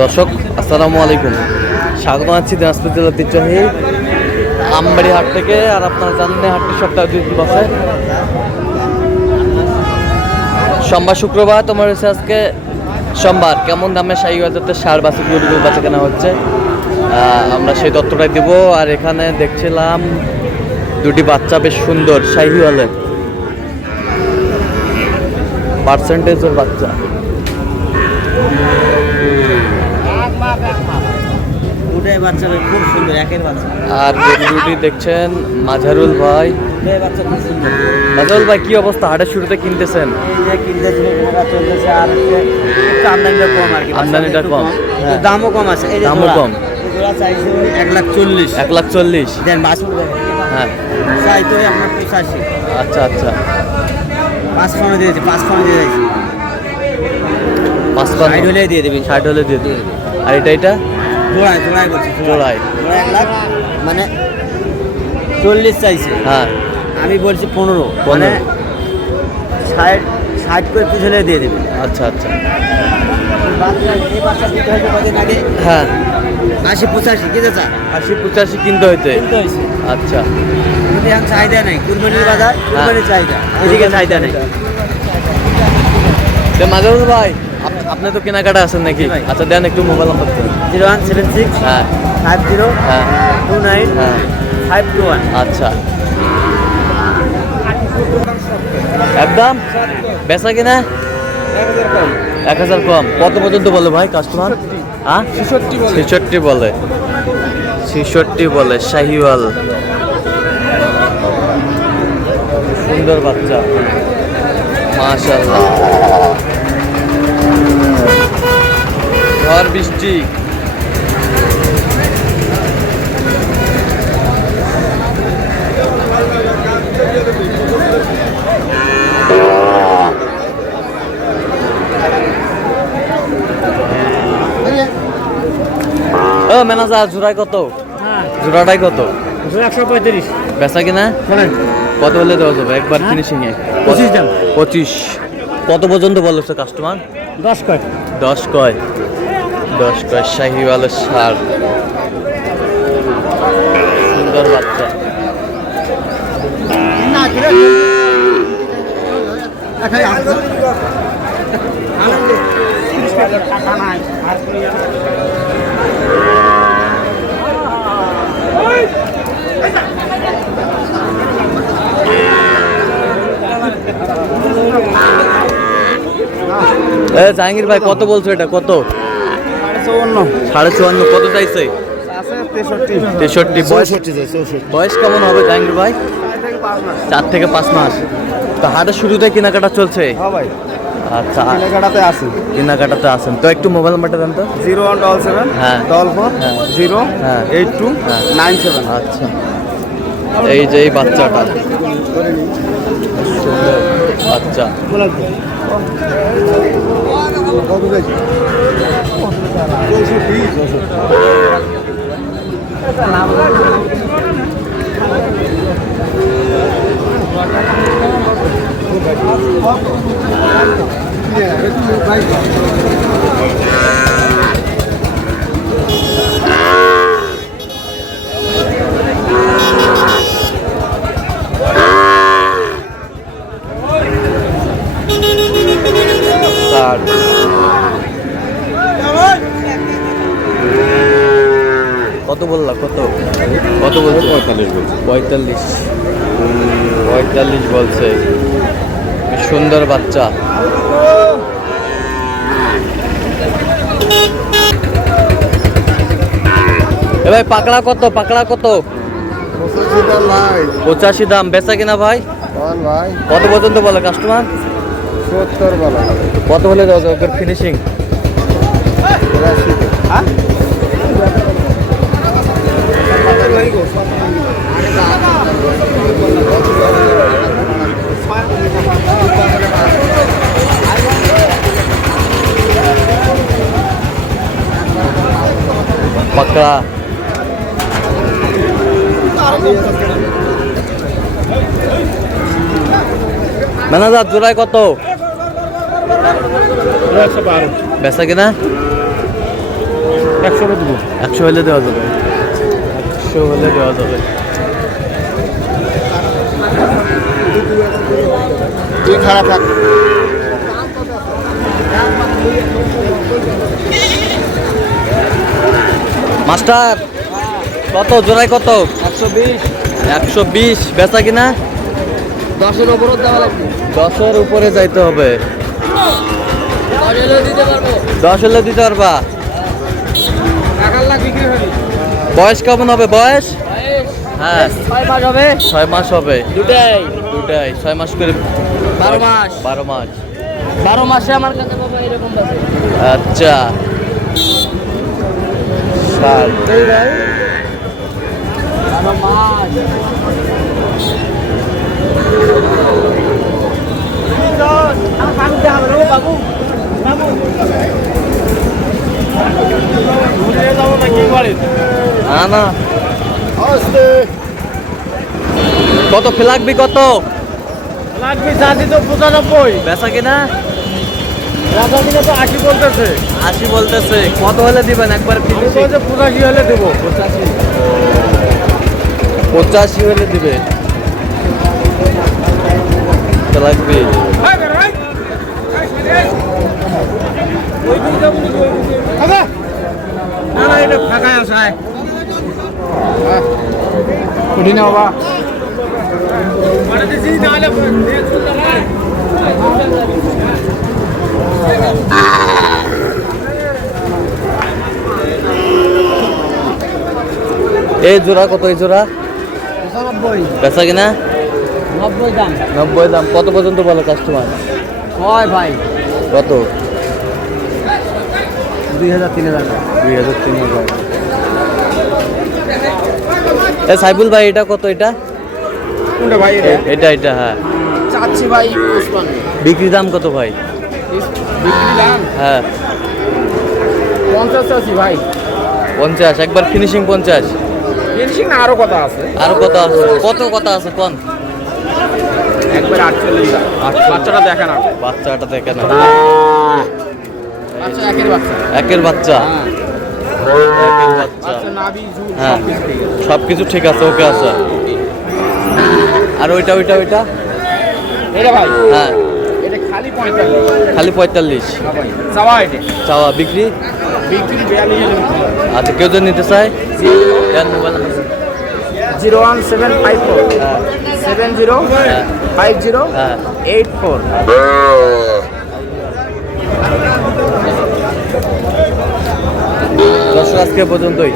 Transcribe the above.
দর্শক আসসালামু আলাইকুম, স্বাগত জানাচ্ছি দিনাজপুর জেলার ঐতিহ্যবাহী আমবাড়ি হাট থেকে। আর আপনারা জানেন হাটটি সপ্তাহে 2 দিন বসে, সোমবার শুক্রবার। তোমার হচ্ছে আজকে সোমবার। কেমন দামে শাহী বাজারতে ষাঁড় বাছুর গরু বাচ্চা কেনা হচ্ছে আমরা সেই তথ্যটাই দেব। আর এখানে দেখছিলাম দুটি বাচ্চা বেশ সুন্দর শাহিওয়ালের পার্সেন্টেজের বাচ্চা। খুব সুন্দর একের বাচ্চা। আর গরুটি দেখছেন মাঝারুল ভাই। বাচ্চা খুব সুন্দর। মাঝারুল ভাই, কি অবস্থা? হাটের শুরুতে কিনতেছেন? এই যে কিনতেছি, কেনাটা চলতেছে। আর একটু আমদানিটা কম আর কি, আমদানিটা কম, হ্যাঁ। দামও কম আছে। এই যে দামও কম। জোড়া চাইছে 1,40,000। 1,40,000 দেন বাছুর হ্যাঁ, চাই তো আপনার 85। আচ্ছা আচ্ছা, 5 ফোনে দিয়েছি, 5 ফোনে দিয়ে দিয়েছি। 55 60 হলে দিয়ে দেবেন। 60 হলে দিয়ে দেবে। আর এটা জোড়ায় বলছি, জোড়ায় 1 লাখ মানে 40 চাইছে। হ্যাঁ, আমি বলছি 15 মানে 60 করে পিস হলে দিয়ে দেবেন। আচ্ছা আচ্ছা, এই বাচ্চা দিতে হয়েছে কদিন আগে হ্যাঁ 80-85 কি চাচা? 80-85 কিনতে হইতে। কিনতে হয়েছে। আচ্ছা, কিন্তু এখন চাহিদা নেই, কুরবানির বাজার, কুরবানির চাহিদা, এদিকে চাহিদা নেই। তো মাঝারুল ভাই, আপনি তো কেনাকাটা আছেন নাকি? ভাই। আচ্ছা দেন একটু মোবাইল নাম্বার। 0176 হ্যাঁ 50 হ্যাঁ 29 হ্যাঁ 521। আচ্ছা, একদম বেচা কিনা 1000 কম। কত পর্যন্ত বলে ভাই কাস্টমার? হ্যাঁ 66 বলে। 66 বলে শাহিওয়াল, সুন্দর বাচ্চা মাশাআল্লাহ। ঝড় বৃষ্টি, ও ম্যানেজার জোড়ায় কত? জোড়াটাই কত? 135। বেচা কিনা কত হলে দেওয়া যাবে একবার ফিনিশিং এ? 25 দাম। 25। কত পর্যন্ত বলেছে কাস্টমার? 10 কয়। 10 কয়। 10 কয় শাহিওয়ালের ষাঁড়, সুন্দর বাচ্চা। জাহাঙ্গীর ভাই কত বলছো এটা? কত? 54। কত চাইছে? 63। বয়স কেমন হবে জাহাঙ্গীর ভাই? 4 থেকে 5 মাস। তো হাটের শুরুতে কেনাকাটা চলছে? আচ্ছা, কেনাকাটাতে আছেন তো। একটু মোবাইল নাম্বারটা দেন তো। 0177 হ্যাঁ 0 হ্যাঁ 82 হ্যাঁ 97। আচ্ছা, এই যে এই বাচ্চাটা সুন্দর বাচ্চা। কত বললা? কত কত বলছে? 45 বলছে। সুন্দর বাচ্চা। এ ভাই পাকড়া কত? পাকড়া কত? 85 দাম। বেচা কিনা ভাই কত পর্যন্ত বলে কাস্টমার? 70 বলা। কত হলে দেওয়া যাবে ফিনিশিং? পাকড়া ম্যানেজার জোড়ায় কত? 112। বেচা কিনা 100 দেব 100 হলে দেওয়া যাবে 100 হলে দেওয়া যাবে তুই খারাপ থাক মাস্টার কত জোড়ায় কত 120 120 বেচা কিনা 10 এর উপরে দেওয়া লাগবে 10-এর উপরে যাইতে হবে 10 দিতে পারবো 10 হলে দিতে পারবা টাকার লাখ বিক্রি হবে বয়স কেমন হবে বয়স হ্যাঁ 6 মাস হবে 6 মাস হবে দুটাই 6 মাস করে 12 মাস 12 মাস 12 মাসে আমার কাছে বাবা এরকম আছে আচ্ছা সার এই ভাই 12 মাস বাবু দেখা হবে বাবু বাবু ঘুরে যাবো নাকি বাড়ি না না আস্তে কত লাগবে কত লাগবে জাতি তো 95 বেচা কিনা রাজা কিনে তো 80 বলতেছে 80 বলতেছে কত হলে দিবেন একবার আমি বলছে 85 হলে দেবো 85 হলে দিবে কত লাগবে না না এটা ফাঁকা আছে কুড়ি না বাবা এই জোড়া কত এই জোড়া 95 বেচা কিনা 90 দাম 90 দাম কত পর্যন্ত বলে কাস্টমার কয় ভাই কত 2000 3000 2000 3000 এ সাইবুল ভাই এটা কত এটা কোনটা ভাই এটা এটা হ্যাঁ চাচ্ছি ভাই 55 বিক্রি দাম কত ভাই বিক্রি দাম হ্যাঁ 50 চাচ্ছি ভাই 50 একবার ফিনিশিং 50 ফিনিশিং না আরো কথা আছে আর কত আছে কত কথা আছে কোন একবার 48 দাম বাচ্চাটা দেখেন না বাচ্চাটা দেখে না বাচ্চা একের বাচ্চা একের বাচ্চা একের বাচ্চা বাচ্চা নাভি ঝুল হ্যাঁ সব কিছু ঠিক আছে ওকে আছে আর ওইটা ওইটা ওইটা এটা ভাই হ্যাঁ এটা খালি 45 খালি 45 ভাই চাওয়া এটা চাওয়া বিক্রি বিক্রি 42 আচ্ছা কেউ যদি নিতে চায় দেন মোবাইল নাম্বার 01754 হ্যাঁ 70 হ্যাঁ 50 হ্যাঁ 84 দর্শক আজকে পর্যন্তই